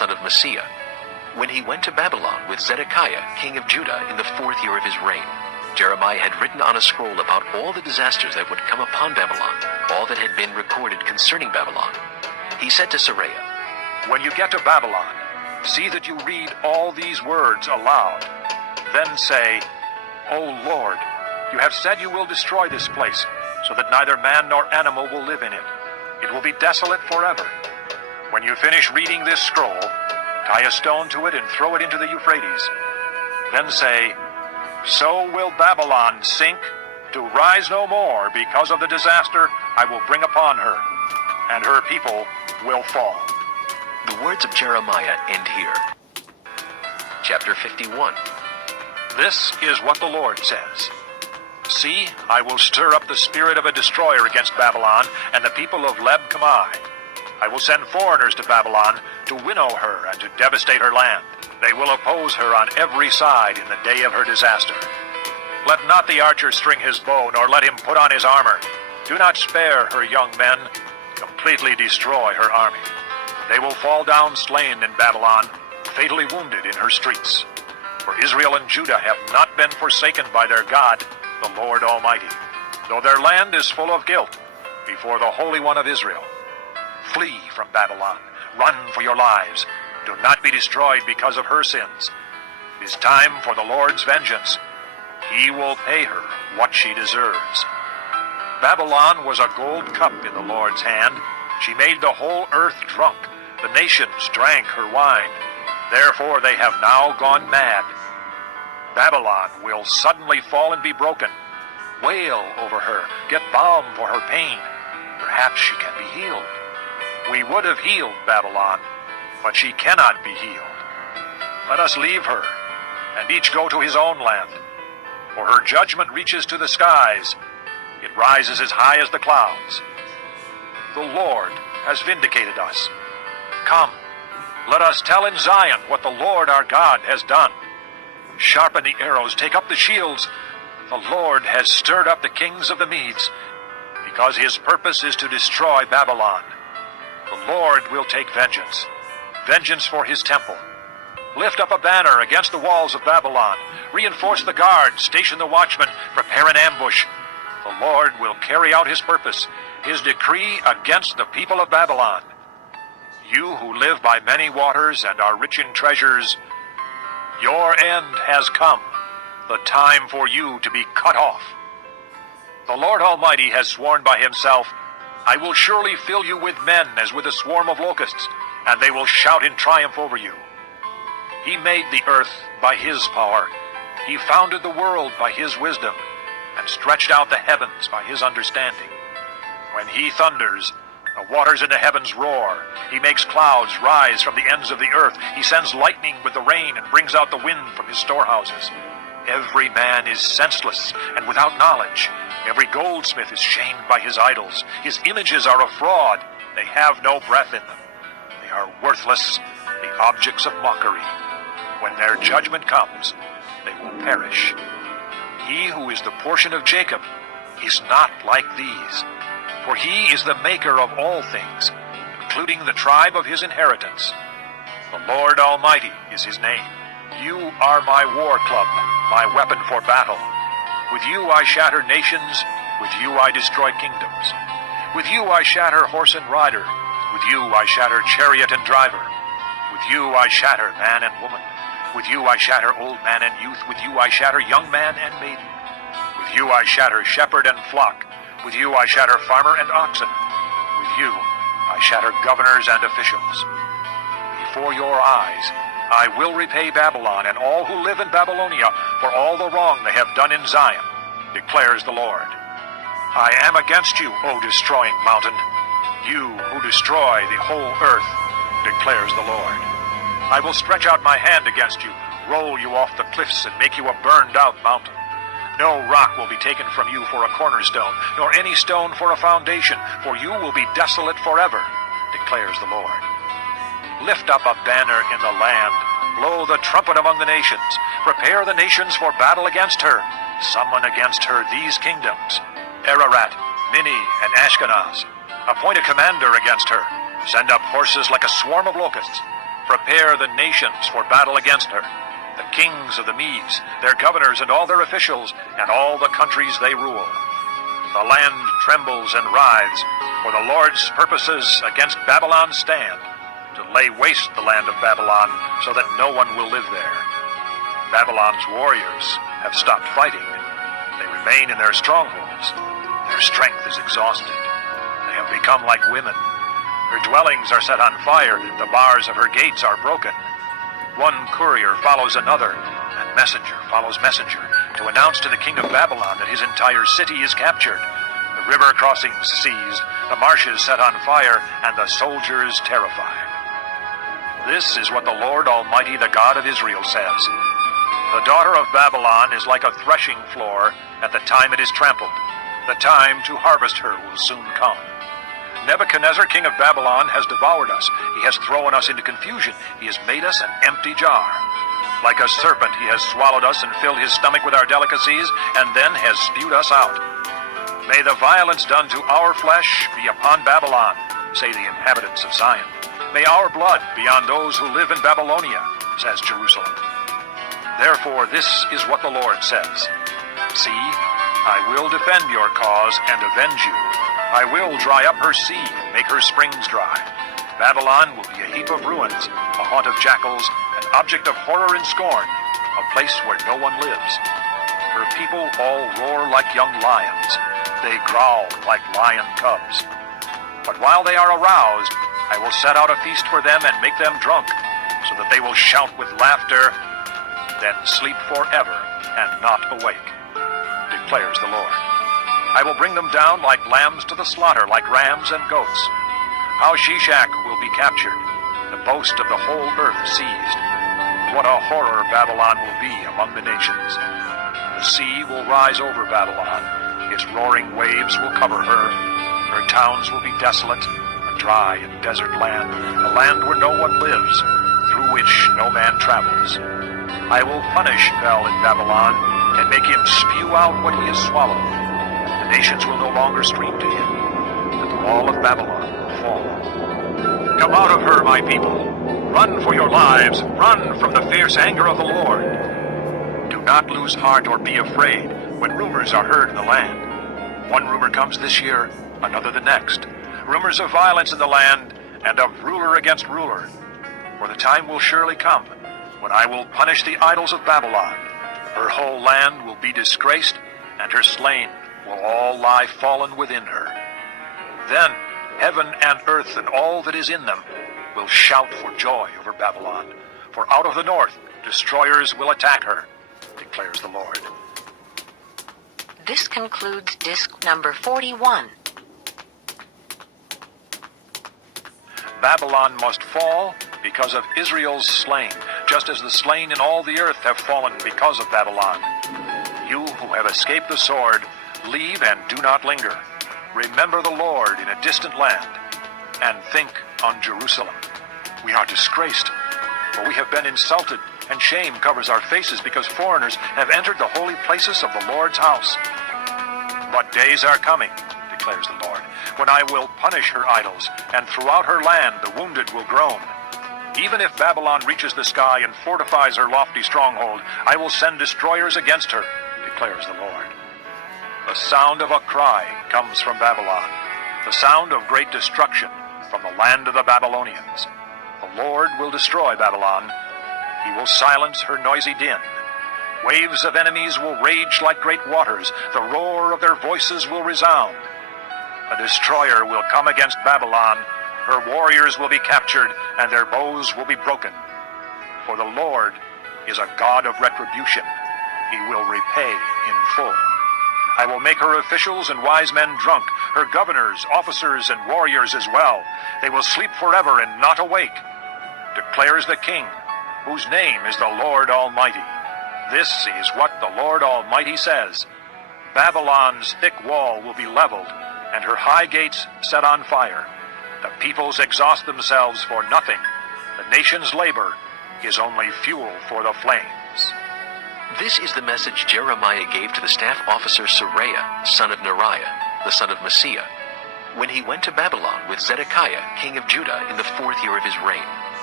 son of Messiah, when he went to Babylon with Zedekiah, king of Judah, in the 4th year of his reign. Jeremiah had written on a scroll about all the disasters that would come upon Babylon, all that had been recorded concerning Babylon. He said to Seraiah, "When you get to Babylon, see that you read all these words aloud. Then say, 'O Lord, you have said you will destroy this place, so that neither man nor animal will live in it. It will be desolate forever.' When you finish reading this scroll, tie a stone to it and throw it into the Euphrates. Then say, 'So will Babylon sink, to rise no more because of the disaster I will bring upon her, and her people will fall.'" The words of Jeremiah end here. Chapter 51. This is what the Lord says. "See, I will stir up the spirit of a destroyer against Babylon and the people of Leb-Kamai. I will send foreigners to Babylon to winnow her and to devastate her land. They will oppose her on every side in the day of her disaster. Let not the archer string his bow, nor let him put on his armor. Do not spare her young men. Completely destroy her army. They will fall down slain in Babylon, fatally wounded in her streets. For Israel and Judah have not been forsaken by their God, the Lord Almighty, though their land is full of guilt before the Holy One of Israel. Flee from Babylon. Run for your lives. Do not be destroyed because of her sins. It is time for the Lord's vengeance. He will pay her what she deserves. Babylon was a gold cup in the Lord's hand. She made the whole earth drunk. The nations drank her wine. Therefore they have now gone mad. Babylon will suddenly fall and be broken. Wail over her. Get balm for her pain. Perhaps she can be healed. We would have healed Babylon, but she cannot be healed. Let us leave her, and each go to his own land. For her judgment reaches to the skies. It rises as high as the clouds. The Lord has vindicated us. Come, let us tell in Zion what the Lord our God has done. Sharpen the arrows, take up the shields. The Lord has stirred up the kings of the Medes, because his purpose is to destroy Babylon. The Lord will take vengeance, vengeance for his temple. Lift up a banner against the walls of Babylon. Reinforce the guards, station the watchmen, prepare an ambush. The Lord will carry out his purpose, his decree against the people of Babylon. You who live by many waters and are rich in treasures, your end has come, the time for you to be cut off. The Lord Almighty has sworn by himself, I will surely fill you with men as with a swarm of locusts, and they will shout in triumph over you. He made the earth by his power. He founded the world by his wisdom, and stretched out the heavens by his understanding. When he thunders, the waters in the heavens roar. He makes clouds rise from the ends of the earth. He sends lightning with the rain and brings out the wind from his storehouses. Every man is senseless and without knowledge. Every goldsmith is shamed by his idols. His images are a fraud. They have no breath in them. They are worthless, the objects of mockery. When their judgment comes, they will perish. He who is the portion of Jacob is not like these, for he is the maker of all things, including the tribe of his inheritance. The Lord Almighty is his name. You are my war club, my weapon for battle. With you I shatter nations, with you I destroy kingdoms. With you I shatter horse and rider, with you I shatter chariot and driver. With you I shatter man and woman. With you I shatter old man and youth. With you I shatter young man and maiden. With you I shatter shepherd and flock. With you I shatter farmer and oxen. With you I shatter governors and officials. Before your eyes I will repay Babylon and all who live in Babylonia for all the wrong they have done in Zion, declares the Lord. I am against you, O destroying mountain, you who destroy the whole earth, declares the Lord. I will stretch out my hand against you, roll you off the cliffs, and make you a burned-out mountain. No rock will be taken from you for a cornerstone, nor any stone for a foundation, for you will be desolate forever, declares the Lord. Lift up a banner in the land, blow the trumpet among the nations, prepare the nations for battle against her, summon against her these kingdoms, Ararat, Minni, and Ashkenaz. Appoint a commander against her, send up horses like a swarm of locusts, Prepare the nations for battle against her, the kings of the Medes, their governors and all their officials, and all the countries they rule. The land trembles and writhes, for the Lord's purposes against Babylon stand, to lay waste the land of Babylon, so that no one will live there. Babylon's warriors have stopped fighting. They remain in their strongholds. Their strength is exhausted. They have become like women. Her dwellings are set on fire. The bars of her gates are broken. One courier follows another, and messenger follows messenger, to announce to the king of Babylon that his entire city is captured. The river crossings seized, the marshes set on fire, and the soldiers terrified. This is what the Lord Almighty, the God of Israel, says. The daughter of Babylon is like a threshing floor at the time it is trampled. The time to harvest her will soon come. Nebuchadnezzar, king of Babylon, has devoured us. He has thrown us into confusion. He has made us an empty jar. Like a serpent, he has swallowed us and filled his stomach with our delicacies, and then has spewed us out. May the violence done to our flesh be upon Babylon, say the inhabitants of Zion. May our blood be on those who live in Babylonia, says Jerusalem. Therefore, this is what the Lord says. See, I will defend your cause and avenge you. I will dry up her sea, make her springs dry. Babylon will be a heap of ruins, a haunt of jackals, an object of horror and scorn, a place where no one lives. Her people all roar like young lions. They growl like lion cubs. But while they are aroused, I will set out a feast for them and make them drunk, so that they will shout with laughter, then sleep forever and not awake, declares the Lord. I will bring them down like lambs to the slaughter, like rams and goats. How Shishak will be captured, the boast of the whole earth seized. What a horror Babylon will be among the nations. The sea will rise over Babylon. Its roaring waves will cover her. Her towns will be desolate, a dry and desert land, a land where no one lives, through which no man travels. I will punish Bel in Babylon and make him spew out what he has swallowed. The nations will no longer stream to him, and the wall of Babylon will fall. Come out of her, my people. Run for your lives. Run from the fierce anger of the Lord. Do not lose heart or be afraid when rumors are heard in the land. One rumor comes this year, another the next. Rumors of violence in the land and of ruler against ruler. For the time will surely come when I will punish the idols of Babylon. Her whole land will be disgraced, and her slain will all lie fallen within her. Then heaven and earth and all that is in them will shout for joy over Babylon. For out of the north destroyers will attack her, declares the Lord. This concludes disc number 41. Babylon must fall because of Israel's slain, just as the slain in all the earth have fallen because of Babylon. You who have escaped the sword, leave and do not linger. Remember the Lord in a distant land, and think on Jerusalem. We are disgraced, for we have been insulted, and shame covers our faces because foreigners have entered the holy places of the Lord's house. But days are coming, declares the Lord, when I will punish her idols, and throughout her land the wounded will groan. Even if Babylon reaches the sky and fortifies her lofty stronghold, I will send destroyers against her, declares the Lord. The sound of a cry comes from Babylon, the sound of great destruction from the land of the Babylonians. The Lord will destroy Babylon. He will silence her noisy din. Waves of enemies will rage like great waters. The roar of their voices will resound. A destroyer will come against Babylon. Her warriors will be captured, and their bows will be broken. For the Lord is a God of retribution. He will repay in full. I will make her officials and wise men drunk, her governors, officers, and warriors as well. They will sleep forever and not awake, declares the King, whose name is the Lord Almighty. This is what the Lord Almighty says. Babylon's thick wall will be leveled, and her high gates set on fire. The peoples exhaust themselves for nothing. The nation's labor is only fuel for the flames. This is the message Jeremiah gave to the staff officer Seraiah, son of Neriah, the son of Maaseiah, when he went to Babylon with Zedekiah, king of Judah, in the 4th year of his reign.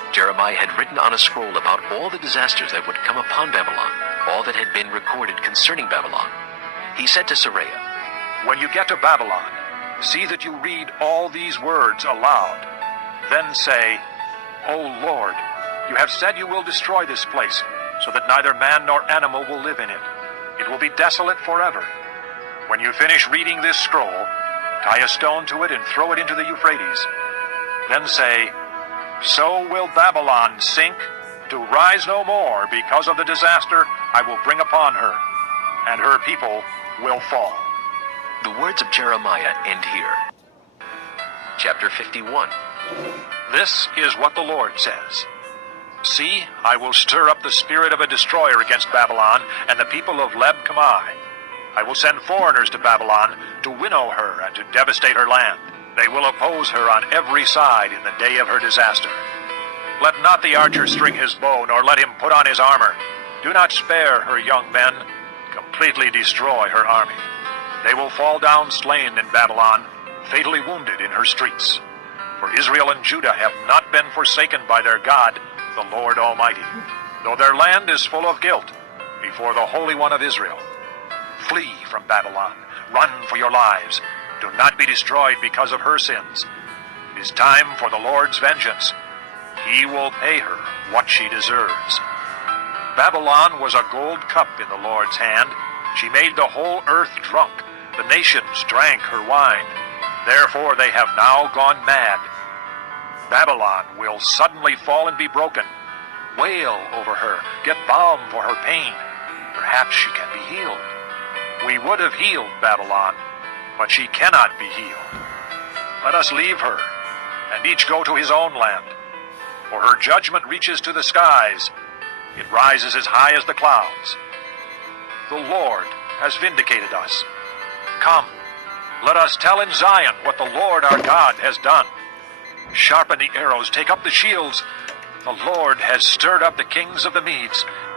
Jeremiah had written on a scroll about all the disasters that would come upon Babylon, all that had been recorded concerning Babylon. He said to Seraiah, When you get to Babylon, see that you read all these words aloud. Then say, O Lord, you have said you will destroy this place, so that neither man nor animal will live in it. It will be desolate forever. When you finish reading this scroll, tie a stone to it and throw it into the Euphrates. Then say, So will Babylon sink, to rise no more because of the disaster I will bring upon her, and her people will fall. The words of Jeremiah end here. Chapter 51. This is what the Lord says. See, I will stir up the spirit of a destroyer against Babylon and the people of Leb Kamai. I will send foreigners to Babylon to winnow her and to devastate her land. They will oppose her on every side in the day of her disaster. Let not the archer string his bow, nor let him put on his armor. Do not spare her young men. Completely destroy her army. They will fall down slain in Babylon, fatally wounded in her streets. For Israel and Judah have not been forsaken by their God, the Lord Almighty, though their land is full of guilt before the Holy One of Israel. Flee from Babylon. Run for your lives. Do not be destroyed because of her sins. It is time for the Lord's vengeance. He will pay her what she deserves. Babylon was a gold cup in the Lord's hand. She made the whole earth drunk. The nations drank her wine. Therefore they have now gone mad. Babylon will suddenly fall and be broken. Wail over her. Get balm for her pain. Perhaps she can be healed. We would have healed Babylon, but she cannot be healed. Let us leave her, and each go to his own land. For her judgment reaches to the skies. It rises as high as the clouds. The Lord has vindicated us. Come, let us tell in Zion what the Lord our God has done. Sharpen the arrows, take up the shields. The Lord has stirred up the kings of the Medes